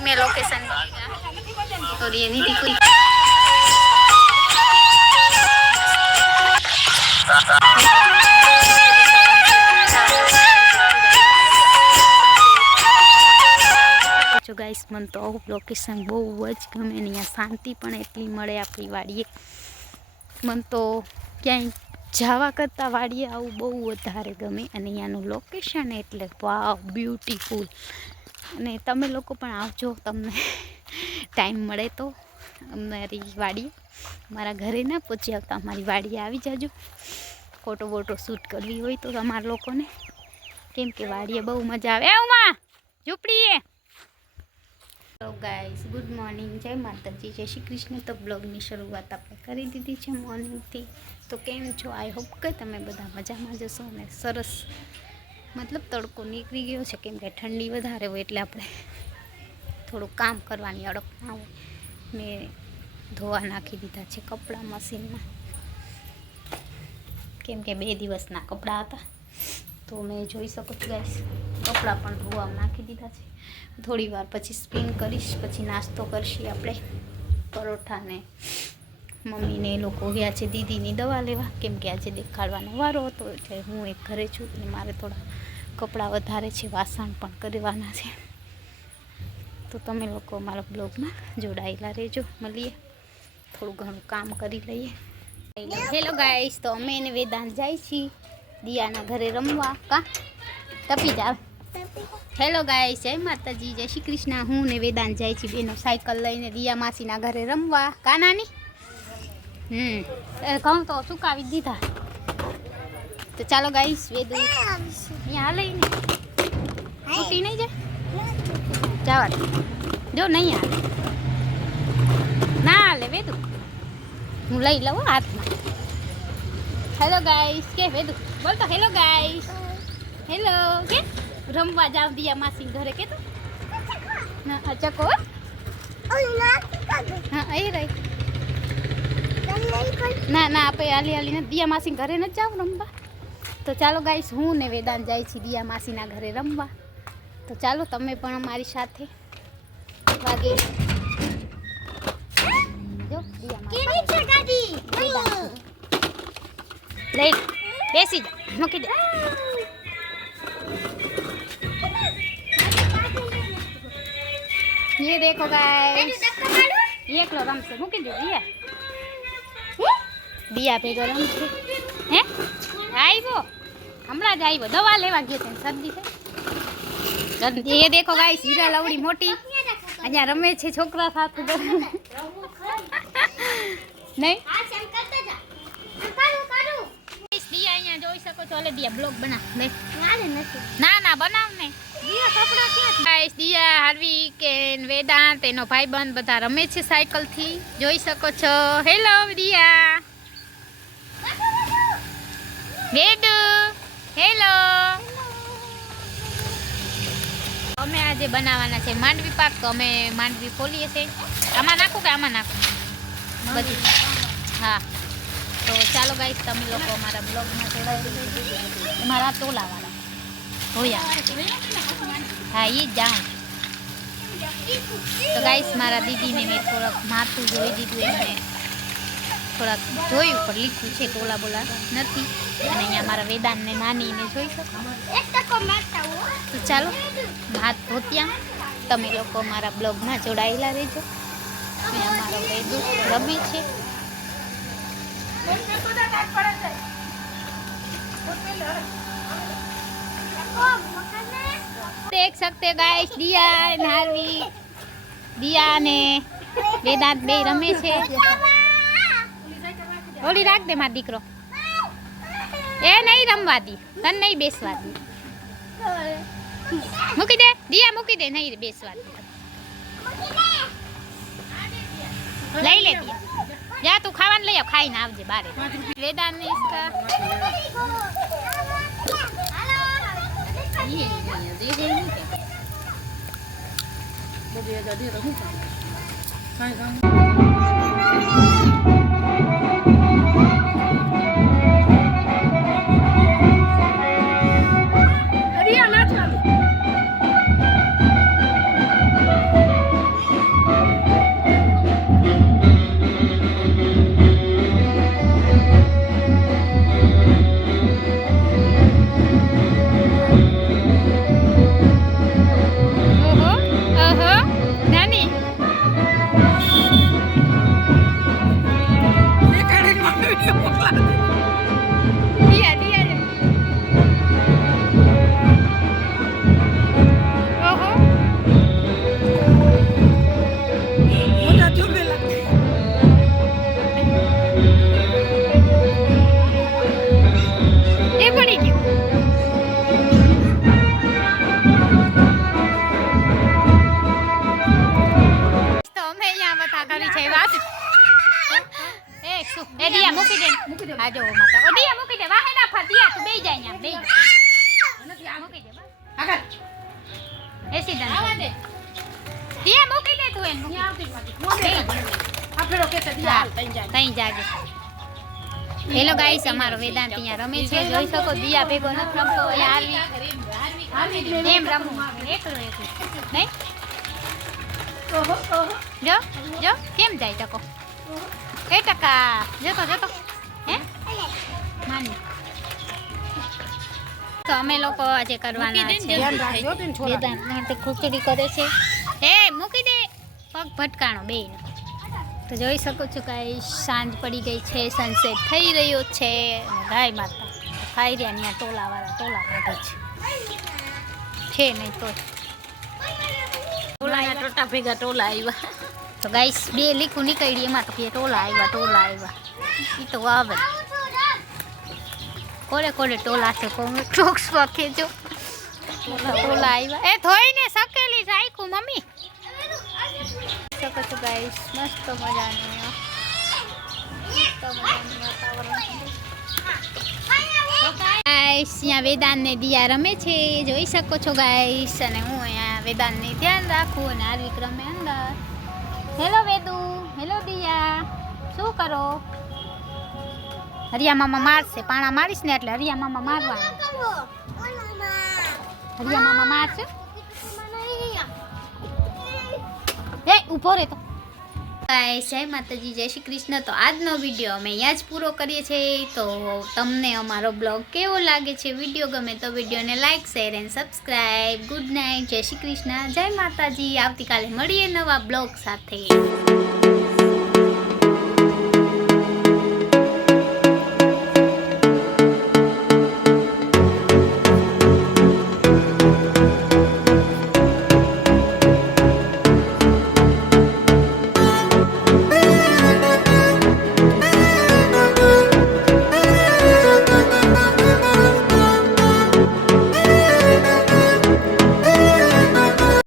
में लोकेशन और ये नहीं कोई जो गाइस मन तो लोकेशन बहु ज गमे ने शांति पण एटली मळे आपणी वाड़ीए मन तो क्यांय जावा करता वाड़ीए आवुं बहु वधारे गमे अने अहींयानुं लोकेशन एटले वाव ब्यूटीफुल अने तमे लोको पण आवजो तमने टाइम मळे तो अमारी वाड़ीए मारा घरे ना पहोंची आवता अमारी वाड़ीए आवी जाजो फोटो वोटो शूट करवी होय तो तमारा लोकोने केम के वाड़ीए बहु मजा आवे उमा झूपड़ीए। तो गाइस गुड मॉर्निंग जय माताजी जय श्री कृष्ण। तो ब्लॉगनी शुरुआत आपणे करी दीधी छे मॉर्निंग थी। तो केम छो आई होप के तमे बधा मजामां जशो ने सरस मतलब तड़को निकली गयो छे केम के ठंडी वधारे होय एटले आपणे थोड़ुं काम करवानी अड़प ना होय। मैं धोवा नाखी दीधा छे कपड़ा मशीन में केम के 2 दिवसना कपड़ा हता तो मैं जोई शकूं छुं गाइस कपड़ा पण धोवा नाखी दीधा छे। थोड़ी वार पछी स्पिन करीश पछी नास्तो करशी आपणे परोठा ने मम्मी ने लोको गया छे दीदी नी दवा लेवा केम के आजे देखाडवानो वारो हतो एटले हूँ एक घरे छुं अने मारे थोड़ा कपड़ा वधारे छे वासण पण करवाना छे। तो तमे लोको अमारा ब्लॉग में जोड़ायेला रहेजो मळीए थोड़ुं घणुं काम करी लईए। हेलो गाइस तो अमे ने वेदांत जाई छी दियाना घरे रमवा का तपी जाव। हेलो गाइस जय माताजी जय श्री कृष्ण। हूँ ने वेदांत जाई छी बेनो साइकल लईने दिया मासीना घरे रमवा का नानी कहूँ तो सुकावी दीधा। तो चलो गाइस वेदू यहाँ लईने छूटी नहीं जाए जावा जो नहीं हाले ना हाले वेदू हूँ लई लऊं हाथ में। हेलो गाइस के वेदू बोल तो हेलो गाइस हेलो के रमवा जाव दिया मासी घरे के तो ना चको हाँ आई रही ना ना आप आली आली ने दिया मासी घरे न जाव रमवा। तो चलो गाइस हूँ ने वेदांत जाई छी दिया मासी ना घरे रमवा। तो चलो तमे पण अमारी साथे वागे जो दिया केनी छे गाडी ले बेसी जा मूकी दे। ये देखो गाइस ये एकलो रमसे मूकी दे दिया दिया भेगो रमसे हैं आइबो हमला ज आइबो दवा लेवा गयो ते सर्दी छे। ये देखो गाइस हीरा लवड़ी मोटी अहिया रमे छे छोकरा साथे नहीं दिया अहिया जोई सको છો ले दिया ब्लॉग बना ले ना ना बनाव ने दिया कपड़ा के गाइस दिया हार्वी के वेदांत एनो भाईबंध बधा रमे छे साइकल थी जोई सको છો। हेलो दिया वेदू हेलो अमे आज बनावाना छे मांडवी पाक। तो अमे मांडवी खोलीए छे आमा नाखू के आमा नाखू बधी हाँ। तो चलो गाइस तमे लोको हमारा ब्लॉग में जोड़ाई मारा तोला वाला होया हाँ ये जाऊँ। तो गाइस मारा दीदी ने मैं थोड़ा माथू जोई दीधुं एमने थोड़ा जोयुं पर लीखुं छे तोला बोला नथी अने अहींया मारा वेदांत ने नानी ने जोई शको। तो चलो हाथ धोत्या तमे लोको अमारा ब्लॉग में जोड़ायेला रहेजो। अने अमारो वेदू रमे छे देख सकते गाइस दिया नारवी दिया ने वेदांत बे रमे छे। ओली राख दे मार दीकरो ए नहीं रमवा दी तन नहीं बेसवा दी मूकी दे दिया मूकी दे नहीं बेसवा दी लई ले दिया जा तू खावान लई आ खाई ना आवजे बारे वेदांत ने इसका ये देखे नहीं के बबिया जा दे रहू खाई શું એ દિયા મૂકી દે આ જો માતા ઓ દિયા મૂકી દે વાહે ના ફા દિયા તું બેઈ જાય ન્યા બેઈ નથી આ મૂકી દે બસ આગળ એસી દન આવા દે દિયા મૂકી દે તું એને મૂકી આવતી આ ફેરો કેસે દિયા તઈ જાગે હેલો ગાઈસ અમારો વેદાંત અહીંયા રમે છે જોઈ શકો દિયા ભેગો નથી રમતો હારવી એમ રમવું એકલો નહીં જો જો કેમ જાય ટકો એ ટકા જતો હે માની તો અમે લોકો આજે કરવાના છે વેદાંત માટે ખીચડી કરે છે એ મૂકી દે પગ ભટકાણો બેયનો તો જોઈ શકો છો ગાઈસ સાંજ પડી ગઈ છે સનસેટ થઈ રહ્યો છે અને ગાય માતા ખાઈ રહ્યા ત્યાં ટોલા કાઢે છે નહીં તો ટોલા ટોટા ભેગા ટોલા આવ્યા તો ગાઈસ બે લીકું નીકળી એમાં તો ટોલા આવ્યા એ તો આવે કોડે ટોલા છે ટોક્સ વાકે જો ટોલા આવ્યા એ ધોઈને સકેલી રાખ્યું મમ્મી શકો છો ગાઈસ મસ્ત મજાનું ગાઈસ અહીંયા વેદાંત ને દિયા રમે છે જોઈ શકો છો ગાઈસ અને હું અહીંયા વેદાંત ને ધ્યાન રાખું અને આર્વિક રમે અંદર હેલો વેદુ હેલો દિયા શું કરો હરિયા મામા મારશે પાણા મારીશ ને એટલે હરિયા મામા મારવાના હરિયા મામા મારશે એ ઊભો રહે તો ગાઈસ જય માતાજી જય શ્રી કૃષ્ણ તો આજનો વિડીયો અમે અહીંયા જ પૂરો કરીએ છીએ તો તમને અમારો બ્લોગ કેવો લાગે છે વિડીયો ગમે તો વિડીયોને like share and subscribe good night જય શ્રી કૃષ્ણ જય માતાજી આવતીકાલે મળીએ નવા બ્લોગ સાથે